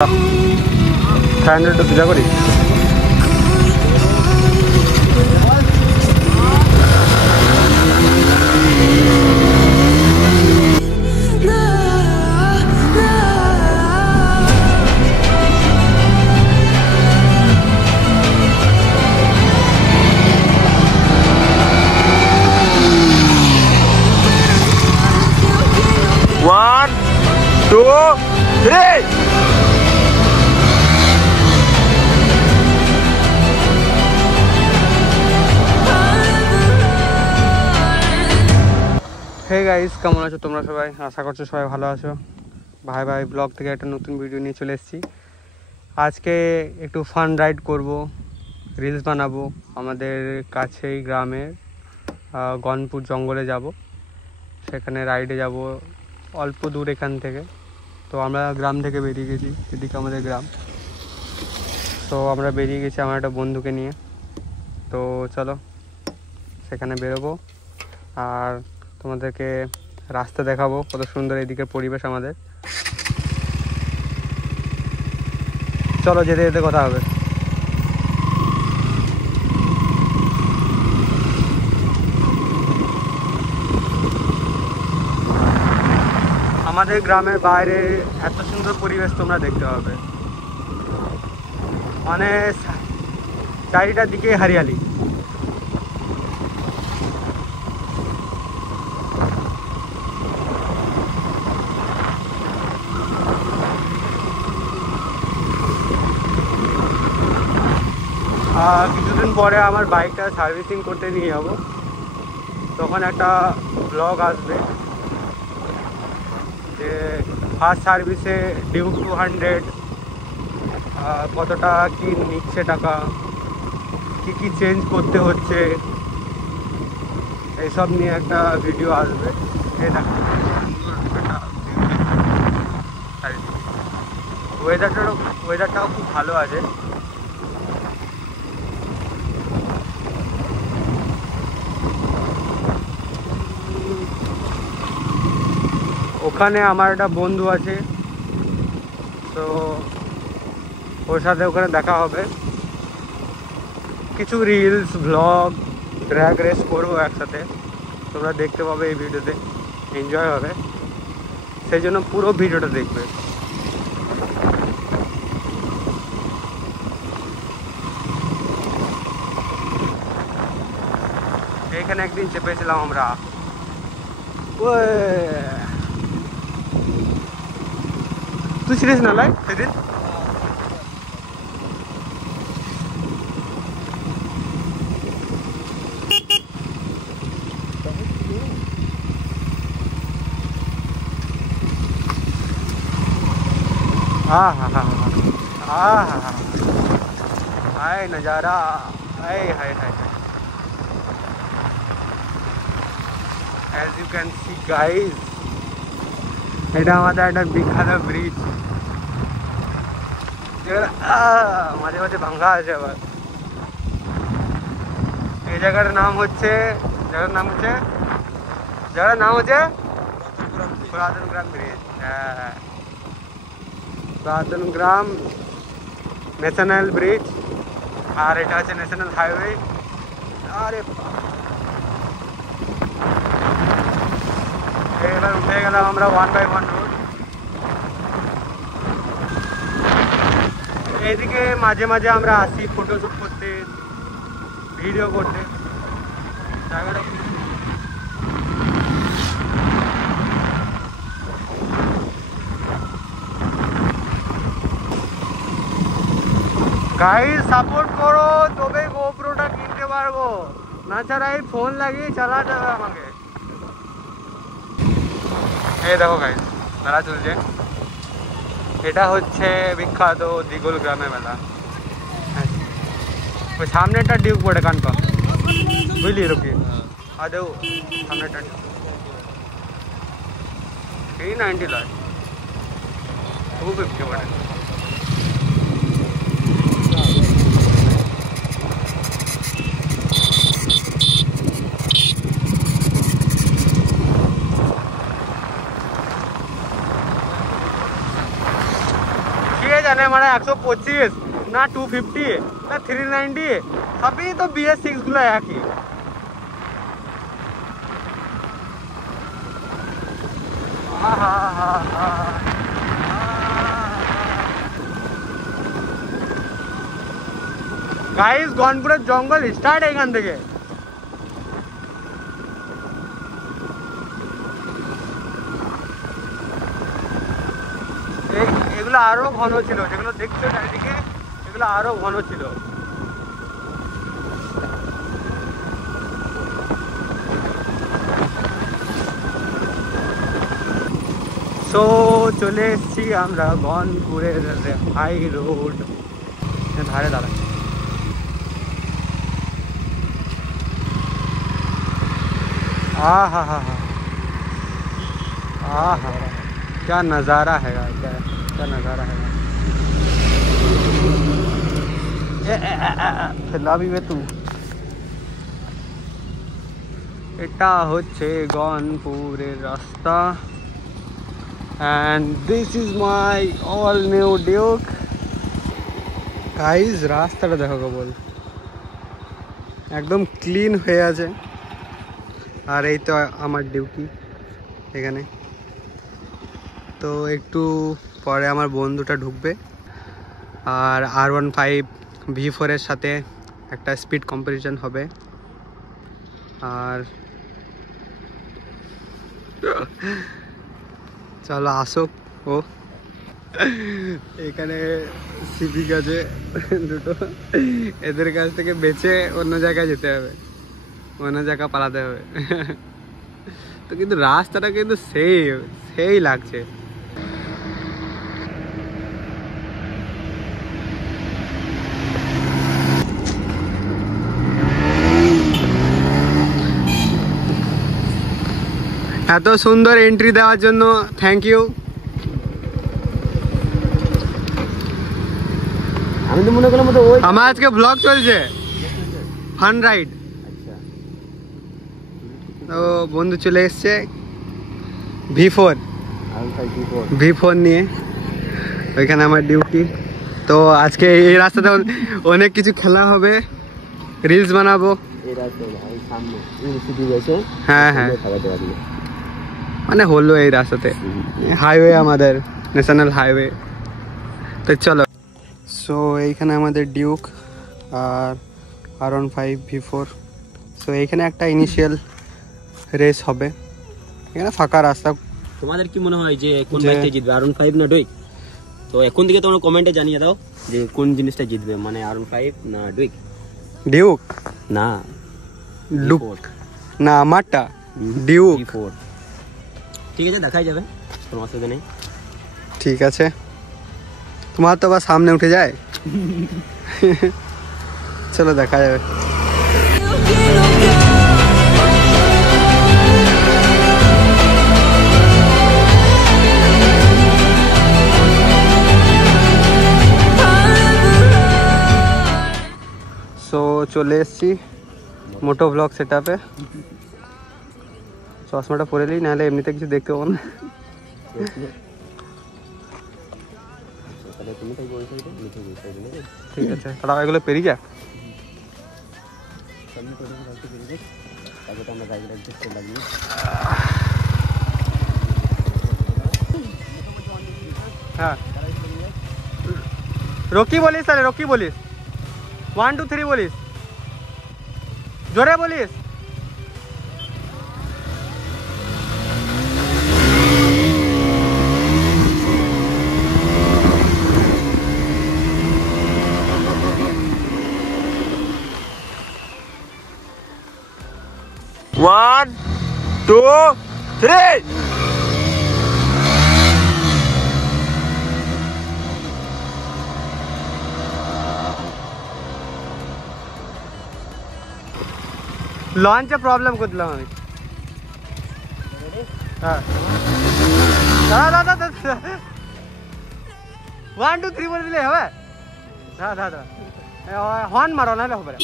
500 পূজা করি। One, two, three. Hey guys, কেমন আছো তোমরা সবাই? আশা করছো সবাই ভালো আছো। ভাই ভাই ব্লগ থেকে একটা নতুন ভিডিও নিয়ে চলে এসেছি। আজকে একটু ফান রাইড করব, রিলস বানাবো। আমাদের কাছেই গ্রামের গনপুর জঙ্গলে যাব, সেখানে রাইডে যাব অল্প দূর এখান থেকে। তো আমরা গ্রাম থেকে বেরিয়ে গেছি, এদিকে আমাদের গ্রাম। তো আমরা বেরিয়ে গেছি আমার একটা বন্ধুকে নিয়ে। তো চলো সেখানে বেরোবো আর তোমাদেরকে রাস্তা দেখাবো, কত সুন্দর এদিকের পরিবেশ আমাদের। চলো যেতে যেতে কথা হবে। আমাদের গ্রামের বাইরে এত সুন্দর পরিবেশ তোমরা দেখতে পাবে, মানে চারিটার দিকে হরিয়ালি। কিছুদিন পরে আমার বাইকটা সার্ভিসিং করতে নিয়ে যাবো, তখন একটা ব্লগ আসবে যে ফার্স্ট সার্ভিসে ডিউক 200 কতটা কি নিচ্ছে টাকা, কি কি চেঞ্জ করতে হচ্ছে, এইসব নিয়ে একটা ভিডিও আসবে। এই দেখো ওয়েদারটাও খুব ভালো আছে। ওখানে আমার একটা বন্ধু আছে, তো ওর সাথে ওখানে দেখা হবে। কিছু রিলস ব্লগ ড্র্যাগ রেস করবো একসাথে, তোমরা দেখতে পাবে এই ভিডিওতে, এনজয় হবে। সেই জন্য পুরো ভিডিওটা দেখবে। এখানে একদিন চেপেছিলাম আমরা। তুই ছিলিস না লাই সেদিন? हाँ हाँ हाँ हाँ हाँ हाँ, हाय नज़ारा, हाय हाय हाय। As you can see guys, এটা আমাদের একটা বিখ্যাত ব্রিজ, মাঝে মাঝে ভাঙ্গা আছে আবার। এই জায়গাটার নাম হচ্ছে পুরাতন গ্রাম ব্রিজ। হ্যাঁ, পুরাতন গ্রাম ন্যাশনাল ব্রিজ, আর এটা হচ্ছে ন্যাশনাল হাইওয়ে। আরে এবার উঠে গেলাম আমরা 1/1 রোড। এইদিকে মাঝে মাঝে আমরা আসি ফটোশ্যুট করতে, ভিডিও করতে। জায়গাটা গাইস সাপোর্ট করো, তবে গোপ্রোটা কিনতে পারবো, না ছাড়া এই ফোন লাগিয়ে চালাতে হবে আমাকে। এই দেখো গাইস মেলা চলছে, এটা হচ্ছে বিখ্যাত দিগল গ্রামে মেলা। ওই সামনেটা ডিউক পড়ে কানপা, বুঝলি রুকি আদেও সামনেটা 390 লয়, 250 পড়ে। এখানে মানে 125 না 250 না 390 সবই তো BS6 গুলো একই। গাইস গনপুরের জঙ্গল স্টার্ট এখান থেকে। এগুলো আরো ঘন ছিল, যেগুলো দেখছো চারিদিকে এগুলো আরো ঘন ছিল। সো চলে এসছি আমরা গনপুরের হাই রোড ধারে দাঁড়া। आहा हा हा आहा, क्या नज़ारा है यार, क्या नज़ारा है। ফেলাবিবে তু। এটা হচ্ছে গনপুরের রাস্তা and this is my all new Duke. Guys রাস্তাটা দেখো কেবল, একদম ক্লিন হয়ে আছে। আর এই তো আমার ডিউটি এখানে। তো একটু পরে আমার বন্ধুটা ঢুকবে, আর R15 V4 এর সাথে একটা স্পিড কম্পিটিশন হবে। আর চলো আসুক ও। এখানে সিভিক আছে দুটো, এদের কাছ থেকে বেঁচে অন্য জায়গায় যেতে হবে, অন্য জায়গা পালাতে হবে। তো কিন্তু রাস্তাটা কিন্তু সেই লাগছে। এত সুন্দর এন্ট্রি দেওয়ার জন্য থ্যাংক ইউ। আমি তো মনে করলাম ওই আমার আজকে ব্লগ চলছে ফান রাইড। তো বন্ধু চলে এসছে V4 নিয়ে, ওইখানে আমার ডিউটি। তো আজকে এই রাস্তাতে অনেক কিছু খেলা হবে, রিলস বানাবো। হ্যাঁ হ্যাঁ, মানে হলো এই রাস্তাতে হাইওয়ে, আমাদের ন্যাশনাল হাইওয়ে। তো চলো। সো এইখানে আমাদের ডিউক আর R15 V4। সো এইখানে একটা ইনিশিয়াল রেস হবে, এখানে ফাঁকা রাস্তা। তোমাদের কি মনে হয় যে কোন বাইকটা জিতবে, R15 না ডুইক? তো এখন থেকে তোমরা কমেন্টে জানিয়ে দাও যে কোন জিনিসটা জিতবে, মানে R15 না ডুইক? ডিউক না ডুক না, আমারটা ডিউক V4। ঠিক আছে, দেখাই যাবে, কোনো অসুবিধা নেই। ঠিক আছে, তোমার তো আবার সামনে উঠে যায়। চলো দেখা যাবে। সো চলে এসছি মোটো ব্লগ সেট আপে। চশমাটা পরে নিই, নাহলে এমনিতে কিছু দেখতে পাবো না। ঠিক আছে, তারা এগুলো পেরিয়ে যাক। হ্যাঁ, রকি বলিস, তাহলে রকি বলিস, 1 2 3 বলিস, জোরে বলিস। One, two, three. লঞ্চে প্রবলেম করলাম আমি। হ্যাঁ দাদা দাদা দাদা, 1 2 3 বলে দিলে হবে। দাদা দাদা হর্ন মারো, নাহলে হবে না।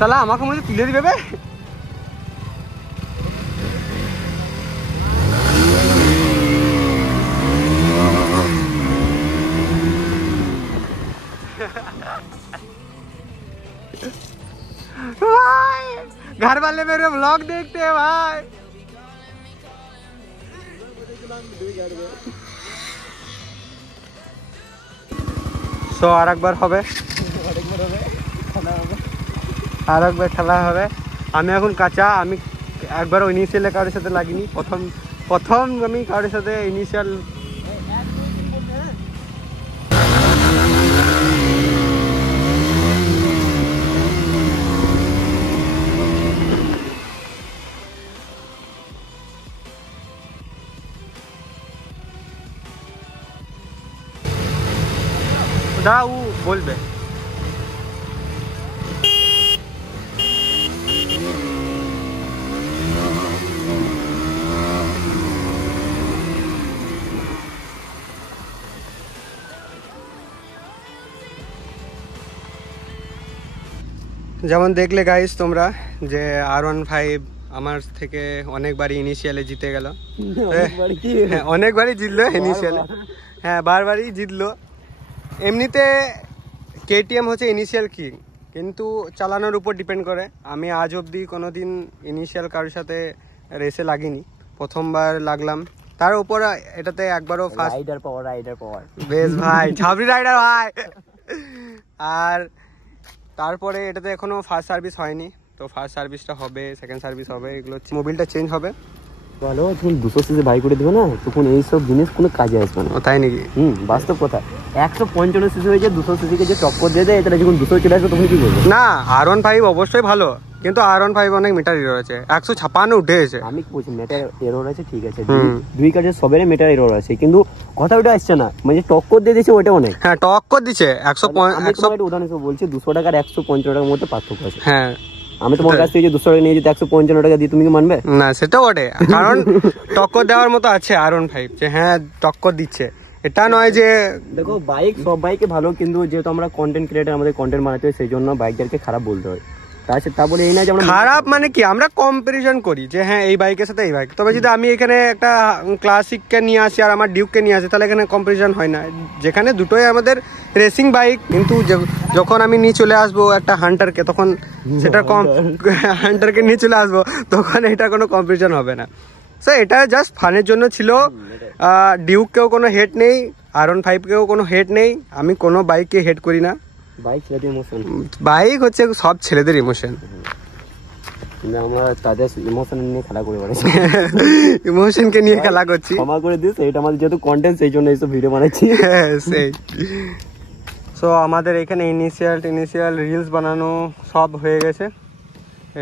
শালা আমাকে মধ্যে তুলে দিবে বে। बार वाले मेरे ब्लॉग देखते हैं भाई। সো আরেকবার হবে, আরেকবার খেলা হবে। আমি এখন কাঁচা, আমি একবারও ইনিশিয়ালে কারোর সাথে লাগিনি, প্রথম আমি কারোর সাথে ইনিশিয়াল। দাঁড়া, ও বলবে। যেমন দেখলে গাইস তোমরা যে R15 আমার থেকে অনেকবারই ইনিশিয়ালে জিতে গেল। হ্যাঁ, অনেকবারই জিতলো ইনিশিয়ালে, হ্যাঁ বারবারই জিতলো। এমনিতে কেটিএম হচ্ছে ইনিশিয়াল কিং, কিন্তু চালানোর উপর ডিপেন্ড করে। আমি আজ অবধি কোনো দিন ইনিশিয়াল কারোর সাথে রেসে লাগিনি, প্রথমবার লাগলাম। তার উপর এটাতে একবারও ফার্স্ট রাইডার পাওয়ার বেশ ভাই, ছাবড়ি রাইডার ভাই। আর তারপরে এটাতে এখনো ফার্স্ট সার্ভিস হয়নি, তো ফার্স্ট সার্ভিসটা হবে, সেকেন্ড সার্ভিস হবে, এগুলো মোবিলটা চেঞ্জ হবে। ভালো, যখন 200 সিসি বাইক করে দেবে না, তখন এইসব জিনিস কোনো কাজে আসবে না। তাই নাকি? বাস্তব কথা। 155 সিসি হয়েছে 200 সিসিকে যে টক্কর দিয়ে দেয়, এটা যখন 200 চলে আসবে তখন কি করবে? না, R15 অবশ্যই ভালো, কিন্তু R15 অনেক মিটার এরর আছে, 156 উঠে এসে। আমি কি বলছি, মিটার এরর আছে ঠিক আছে, দুই কাজে সবের মিটার এরর আছে, কিন্তু কথা ওটা আসছে না, মানে টক্কর দিয়ে দিয়েছে ওটা অনেক। হ্যাঁ, টক্কর দিচ্ছে 100। উদাহরণ হিসেবে বলছি, 200 টাকার 155 টাকার মধ্যে পার্থক্য আছে। হ্যাঁ, আমি তোমার কাছ থেকে যে 200 টাকা নিয়ে যদি 155 টাকা দিই, তুমি কি মানবে? না, সেটা বটে, কারণ টক্কর দেওয়ার মতো আছে R15, যে হ্যাঁ টক্কর দিচ্ছে। এটা নয় যে দেখো, বাইক সব বাইকে ভালো, কিন্তু যেহেতু আমরা কন্টেন্ট ক্রিয়েটার, আমাদের কন্টেন্ট বানাতে হয়, সেই জন্য বাইকদেরকে খারাপ বলতে হয়। তা বলে এই না যে আমরা খারাপ, মানে কি আমরা কম্পারিজন করি যে হ্যাঁ এই বাইকের সাথে এই বাইক। তবে যদি আমি এখানে একটা ক্লাসিককে নিয়ে আসি আর আমার ডিউককে নিয়ে আসি, তাহলে এখানে কম্পারিজন হয় না, যেখানে দুটোই আমাদের রেসিং বাইক। কিন্তু যখন আমি নিয়ে চলে আসবো একটা হান্টারকে, তখন সেটা হান্টারকে নিয়ে চলে আসবো, তখন এটা কোনো কম্পারিজন হবে না। সো এটা জাস্ট ফানের জন্য ছিল। ডিউককেও কোনো হেট নেই, R15কেও কোনো হেট নেই, আমি কোনো বাইককে হেট করি না। বাইক ছেলেদের ইমোশন, বাইক হচ্ছে সব ছেলেদের ইমোশন, কিন্তু আমরা তাদের ইমোশন নিয়ে খেলা করে বেড়াচ্ছি। ইমোশনকে নিয়ে খেলা করছি, ক্ষমা করে দিস, এটা আমাদের যেহেতু কন্টেন্ট, সেই জন্য এইসব ভিডিও বানাচ্ছি। হ্যাঁ সেই। সো আমাদের এখানে ইনিশিয়াল রিলস বানানো সব হয়ে গেছে।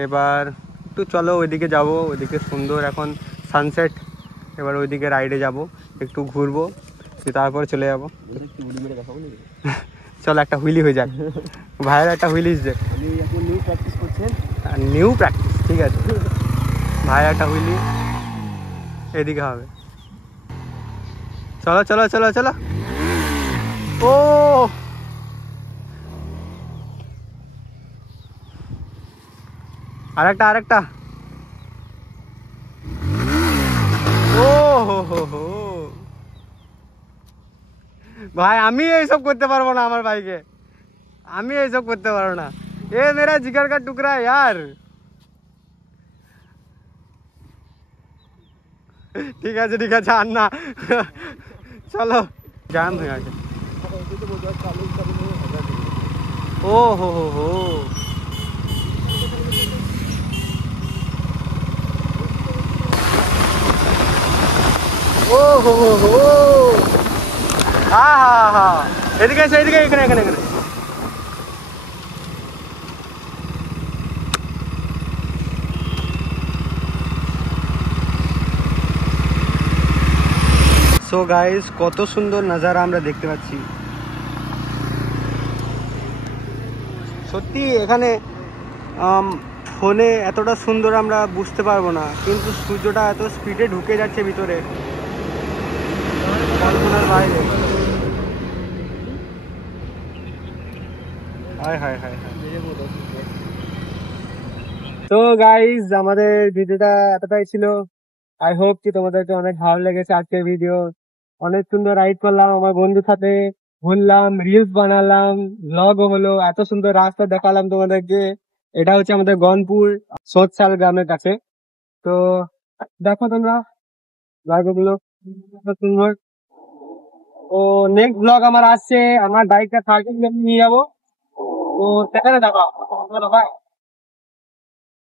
এবার একটু চলো ওইদিকে যাব, ওইদিকে সুন্দর এখন সানসেট। এবার ওইদিকে রাইডে যাব, একটু ঘুরবো, তারপর চলে যাবো। চলো একটা হুইলি হয়ে যাক, ভাইয়ের একটা হুইলিস যে নিউ প্র্যাকটিস করছেন, নিউ প্র্যাকটিস, ঠিক আছে ভাই, একটা হুইলি এদিকে হবে। চলো চলো চলো চলো। ও আরেকটা। ও হো ভাই, আমি এইসব করতে পারবো না আমার বাইকে, আমি এইসব করতে পারবো না। এ মেরা জিগার কা টুকরা यार। ঠিক আছে আর না, চলো। জ্যাম হয়ে গেছে। ও হো ও হো হা, এদিকে এখানে। সো গাইস, কত সুন্দর নাজারা আমরা দেখতে পাচ্ছি সত্যি। এখানে ফোনে এতটা সুন্দর আমরা বুঝতে পারবো না, কিন্তু সূর্যটা এত স্পিডে ঢুকে যাচ্ছে ভিতরে, কল্পনার বাইরে। হায়। তো গাইস, আমাদের ভিডিওটা এতটাই ছিল। আই হোপ কি তোমাদেরকে অনেক ভালো লেগেছে আজকের ভিডিও। অনেক সুন্দর রাইড করলাম আমার বন্ধুর সাথে, ঘুরলাম, রিলস বানালাম, ব্লগও হলো, এত সুন্দর রাস্তা দেখালাম তোমাদেরকে। এটা হচ্ছে আমাদের গনপুর সোৎসাল গ্রামের কাছে। তো দেখো তোমরা জায়গাগুলো কত সুন্দর। তো নেক্সট ব্লগ আমার আসছে, আমার বাইকটা সার্ভিস নিয়ে যাবো। তো সেখানে দেখো।